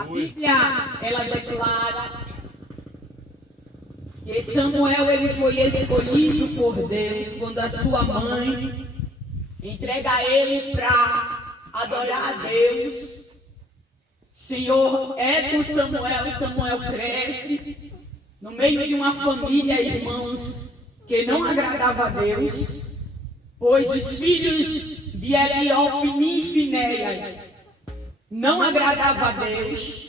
A Bíblia, ela declara que Samuel ele foi escolhido por Deus quando a sua mãe entrega ele para adorar a Deus. Senhor é com Samuel, Samuel cresce no meio de uma família, irmãos, que não agradava a Deus, pois os filhos de Eli, Ofni e Finéias não agradavam a Deus.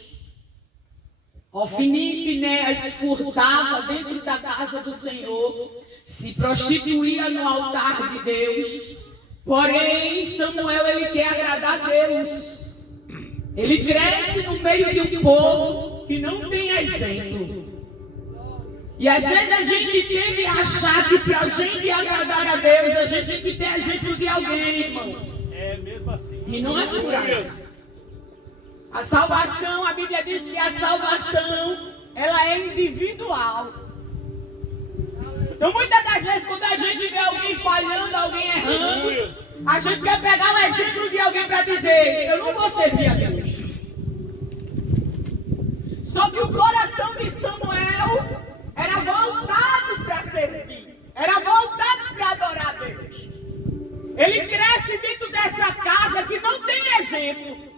Ofni e Finéias furtava dentro da casa do Senhor, se prostituía no altar de Deus. Porém, Samuel ele quer agradar a Deus. Ele cresce no meio de um povo que não tem exemplo. E às vezes a gente tende a achar que para a gente agradar a Deus, a gente tem que ter exemplo de alguém, irmãos. É mesmo assim. E não é por aí. A salvação, a Bíblia diz que a salvação, ela é individual. Então muitas das vezes quando a gente vê alguém falhando, alguém errando, a gente quer pegar o exemplo de alguém para dizer, eu não vou servir a Deus. Só que o coração de Samuel era voltado para servir, era voltado para adorar a Deus. Ele cresce dentro dessa casa que não tem exemplo.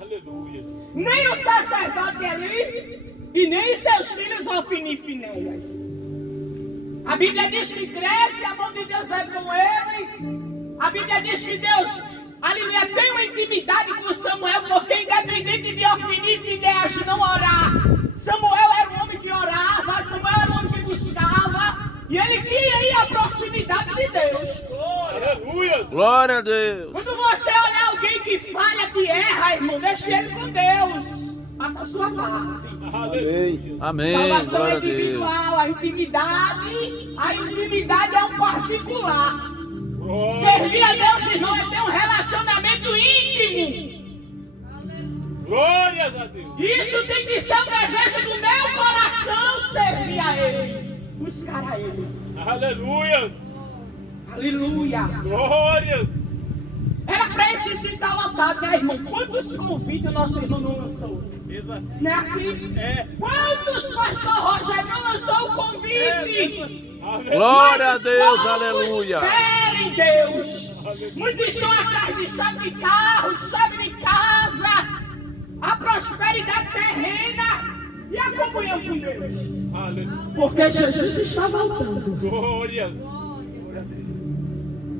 Aleluia. Nem o sacerdote ali e nem os seus filhos Ofni e Finéias. A Bíblia diz que cresce, a mão de Deus é com ele. A Bíblia diz que Deus, aleluia, tem uma intimidade com Samuel, porque independente de Ofni e Finéias não orar, Samuel era um homem que orava, Samuel era um homem que buscava, e ele queria ir à proximidade de Deus. Aleluia. Glória a Deus. Quando você olhar alguém que falha, que erra, irmão, deixe ele com Deus. Faça a sua parte. Amém. Amém. Salvação Glória é a Deus. individual, a intimidade é um particular. Servir a Deus, irmão, é ter um relacionamento íntimo. Glórias a Deus. Isso tem que ser o desejo do meu coração, servir a Ele, buscar a Ele. Aleluia. Aleluia. Glórias. Era para esse sim estar lotado, né, irmão? Quantos convites o nosso irmão não lançou? Mesmo assim. Não é assim? É. Quantos pastor Rogério não lançou o convite? Glória a Deus, Mas aleluia. querem Deus. Muitos estão atrás de chave de carro, chave de casa, a prosperidade terrena e a comunhão com Deus. Aleluia. Porque Jesus está voltando. Glórias.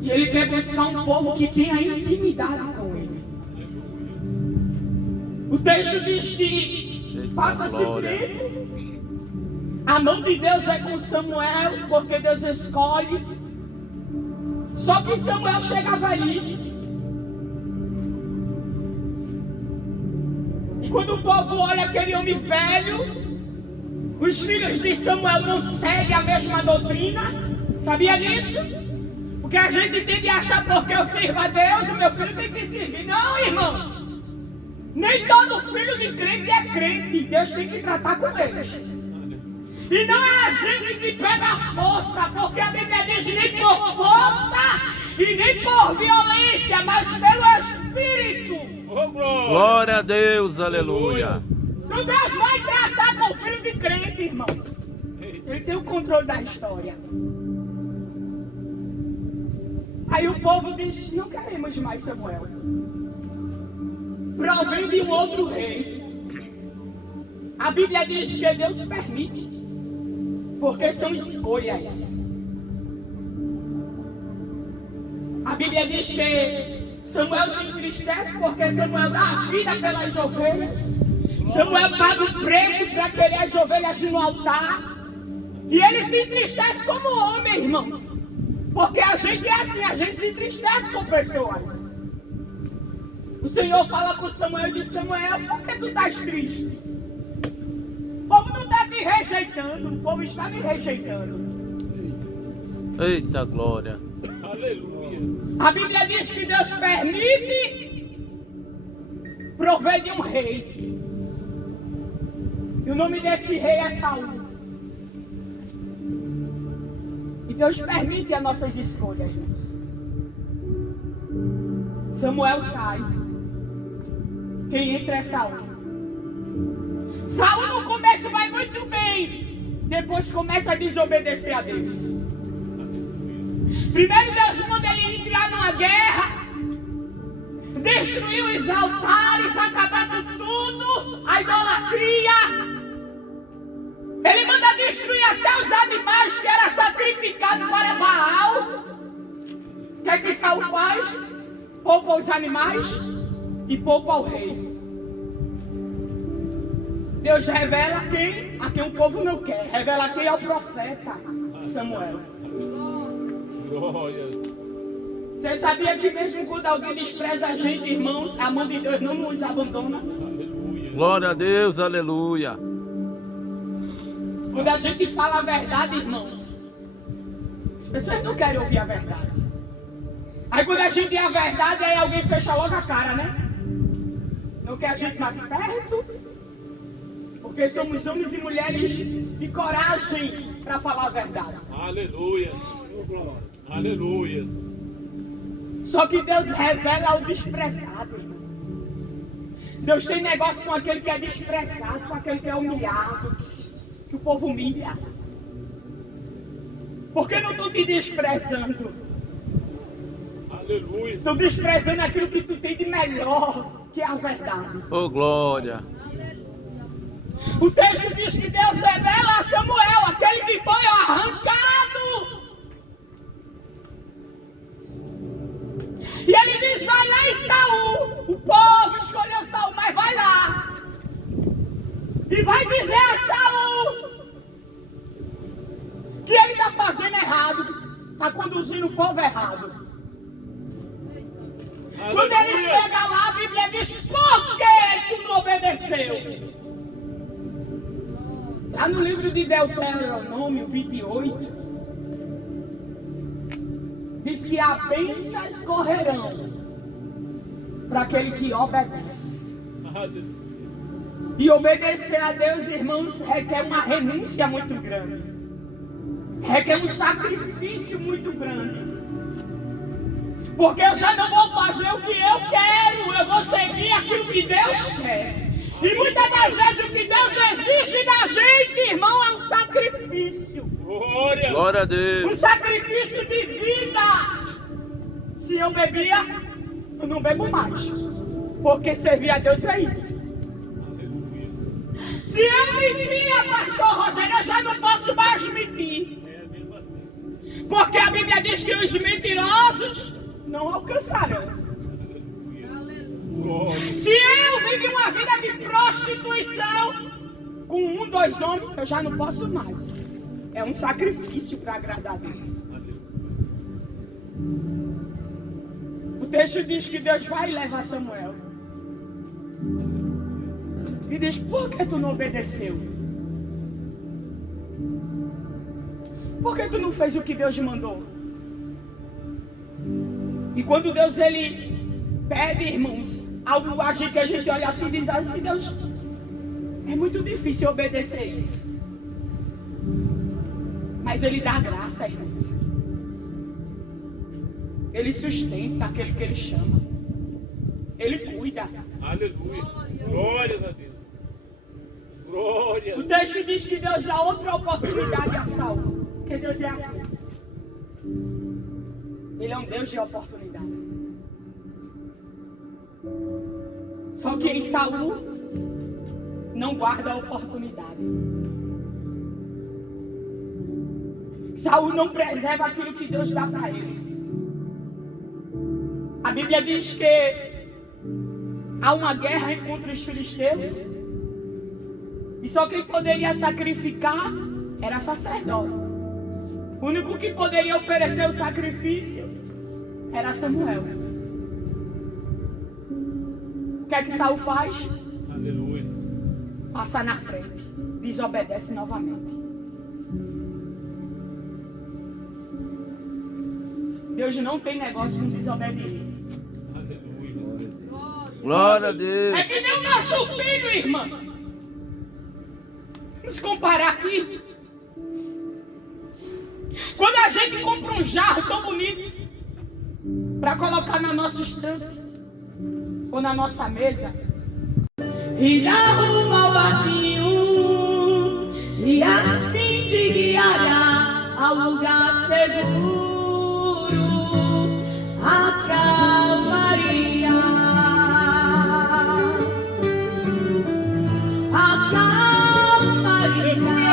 E Ele quer buscar um povo que tenha intimidade com Ele. O texto diz que passa-se tempo. A mão de Deus é com Samuel, porque Deus escolhe. Só que Samuel chega à velhice. E quando o povo olha aquele homem velho, os filhos de Samuel não seguem a mesma doutrina. Sabia disso? Porque a gente tende a achar, porque eu sirvo a Deus, o meu filho tem que servir. Não, irmão. Nem todo filho de crente é crente. Deus tem que tratar com eles. E não é a gente que pega a força, porque a Bíblia diz nem por força e nem por violência, mas pelo Espírito. Oh, glória. Glória a Deus, aleluia. Então Deus vai tratar com o filho de crente, irmãos. Ele tem o controle da história. Aí o povo diz, não queremos mais Samuel. Provém de um outro rei. A Bíblia diz que Deus permite. Porque são escolhas. A Bíblia diz que Samuel se entristece porque Samuel dá a vida pelas ovelhas. Samuel paga o preço para querer as ovelhas no altar. E ele se entristece como homem, irmãos. Porque a gente é assim, a gente se entristece com pessoas. O Senhor fala com Samuel e diz, Samuel, por que tu estás triste? O povo não está te rejeitando, o povo está me rejeitando. Eita glória. Aleluia. A Bíblia diz que Deus permite prover de um rei. E o nome desse rei é Saul. E Deus permite as nossas escolhas, irmãos. Samuel sai. Quem entra é Saul. Saul no começo vai muito bem, depois começa a desobedecer a Deus. Primeiro Deus manda ele entrar numa guerra, destruir os altares, acabar com tudo, a idolatria. Ele manda destruir até os animais que eram sacrificados para Baal. O que é que Saul faz? Poupa os animais e poupa o rei. Deus revela a quem o povo não quer. Revela quem é o profeta Samuel. Glória. Você sabia que mesmo quando alguém despreza a gente, irmãos, a mão de Deus não nos abandona? Aleluia. Glória a Deus, aleluia. Quando a gente fala a verdade, irmãos, as pessoas não querem ouvir a verdade. Aí quando a gente diz a verdade, aí alguém fecha logo a cara, né? Não quer a gente mais perto, porque somos homens e mulheres de coragem para falar a verdade. Aleluia. Aleluia. Só que Deus revela ao desprezado, irmão. Deus tem negócio com aquele que é desprezado, com aquele que é humilhado, que o povo humilha. Por que não estou te desprezando? Aleluia. Estou desprezando aquilo que tu tem de melhor, que é a verdade. Oh, glória. O texto diz que Deus revela a Samuel, aquele que foi arrancado. E ele diz, vai lá em Saul. O povo escolheu Saul, mas vai lá. E vai dizer a Saul que ele está fazendo errado. Está conduzindo o povo errado. Quando ele chega lá, a Bíblia diz, por que tu não obedeceu? Lá no livro de Deuteronômio 28, diz que há bênçãos correrão para aquele que obedece. E obedecer a Deus, irmãos, requer uma renúncia muito grande. Requer um sacrifício muito grande. Porque eu já não vou fazer o que eu quero, eu vou seguir aquilo que Deus quer. E muitas das vezes o que Deus exige da gente, irmão, é um sacrifício. Glória. Glória a Deus. Um sacrifício de vida. Se eu bebia, eu não bebo mais. Porque servir a Deus é isso. Aleluia. Se eu mentia, pastor Rogério, eu já não posso mais mentir. É mesmo assim. Porque a Bíblia diz que os mentirosos não alcançarão. Glória. Se eu vivo uma vida de prostituição com 1, 2 homens, eu já não posso mais. É um sacrifício para agradar a Deus. O texto diz que Deus vai levar Samuel. E diz, por que tu não obedeceu? Por que tu não fez o que Deus mandou? E quando Deus ele pede, irmãos, algo que a gente olha assim e diz assim, Deus, é muito difícil obedecer isso. Mas ele dá graça, irmãos. Ele sustenta aquele que ele chama. Ele cuida. Aleluia. Glórias a Deus. Glória. O texto diz que Deus dá outra oportunidade a Saul. Porque Deus é assim. Ele é um Deus de oportunidade. Só que em Saul não guarda a oportunidade. Saul não preserva aquilo que Deus dá para ele. A Bíblia diz que há uma guerra contra os filisteus. E só quem poderia sacrificar era sacerdote. O único que poderia oferecer o sacrifício era Samuel. O que é que Saul faz? Aleluia. Passa na frente. Desobedece novamente. Deus não tem negócio com desobediente. Aleluia. Glória a Deus. É que nem o nosso filho, irmã. Vamos comparar aqui. Quando a gente compra um jarro tão bonito para colocar na nossa estante ou na nossa mesa e dá um malvadinho a lugar seguro, a calmaria. A calmaria.